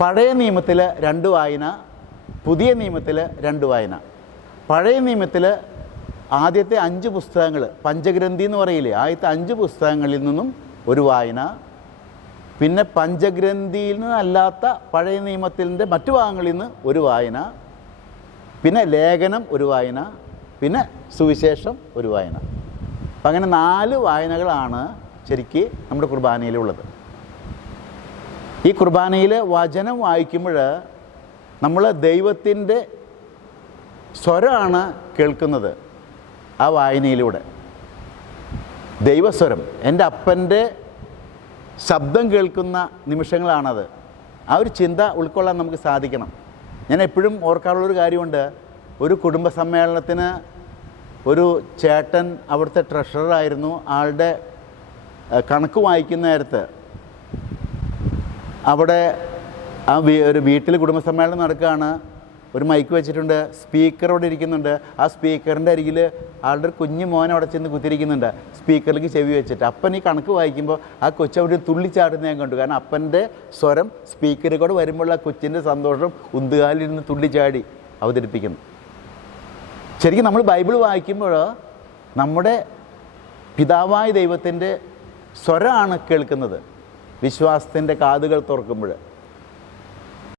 പഴയ നിയമത്തിൽ 2 വായന, പുതിയ നിയമത്തിൽ 2 വായന. പഴയ നിയമത്തിൽ ആദ്യത്തെ 5 പുസ്തകങ്ങൾ, പഞ്ചഗ്രന്ഥി എന്ന് പറയില്ലേ, ആദ്യത്തെ 5 പുസ്തകങ്ങളിൽ നിന്നും ഒരു വായന. പിന്നെ പഞ്ചഗ്രന്ഥിയിൽ നിന്നല്ലാത്ത പഴയ നിയമത്തിൻ്റെ മറ്റു ഭാഗങ്ങളിൽ നിന്ന് ഒരു വായന. പിന്നെ ലേഖനം ഒരു വായന. പിന്നെ സുവിശേഷം ഒരു വായന. അപ്പം അങ്ങനെ 4 വായനകളാണ് ശരിക്ക് നമ്മുടെ കുർബാനയിലുള്ളത്. ഈ കുർബാനയിൽ വചനം വായിക്കുമ്പോൾ നമ്മൾ ദൈവത്തിൻ്റെ സ്വരമാണ് കേൾക്കുന്നത്. ആ വായനയിലൂടെ ദൈവസ്വരം, എൻ്റെ അപ്പൻ്റെ ശബ്ദം കേൾക്കുന്ന നിമിഷങ്ങളാണത്. ആ ഒരു ചിന്ത ഉൾക്കൊള്ളാൻ നമുക്ക് സാധിക്കണം. ഞാൻ എപ്പോഴും ഓർക്കാറുള്ളൊരു കാര്യമുണ്ട്. ഒരു കുടുംബ സമ്മേളനത്തിന് ഒരു ചേട്ടൻ അവിടുത്തെ ട്രഷററായിരുന്നു. ആളുടെ കണക്ക് വായിക്കുന്ന നേരത്ത് അവിടെ ഒരു വീട്ടിൽ കുടുംബസമ്മേളനം നടക്കുകയാണ്. ഒരു മൈക്ക് വെച്ചിട്ടുണ്ട്, സ്പീക്കർ അവിടെ ഇരിക്കുന്നുണ്ട്. ആ സ്പീക്കറിൻ്റെ അരികിൽ ആളുടെ ഒരു കുഞ്ഞു മോൻ അവിടെ ചെന്ന് കുത്തിരിക്കുന്നുണ്ട്, സ്പീക്കറിലേക്ക് ചെവി വെച്ചിട്ട്. അപ്പൻ ഈ കണക്ക് വായിക്കുമ്പോൾ ആ കൊച്ചവിടെ തുള്ളിച്ചാടുന്ന ഞാൻ കണ്ടു. കാരണം അപ്പൻ്റെ സ്വരം സ്പീക്കറിൽ കൂടെ വരുമ്പോൾ ആ കൊച്ചിൻ്റെ സന്തോഷം ഉന്തുകാലിരുന്ന് തുള്ളിച്ചാടി അവതരിപ്പിക്കുന്നു. ശരിക്കും നമ്മൾ ബൈബിൾ വായിക്കുമ്പോൾ നമ്മുടെ പിതാവായ ദൈവത്തിൻ്റെ സ്വരമാണ് കേൾക്കുന്നത്. വിശ്വാസത്തിൻ്റെ കാതുകൾ തുറക്കുമ്പോൾ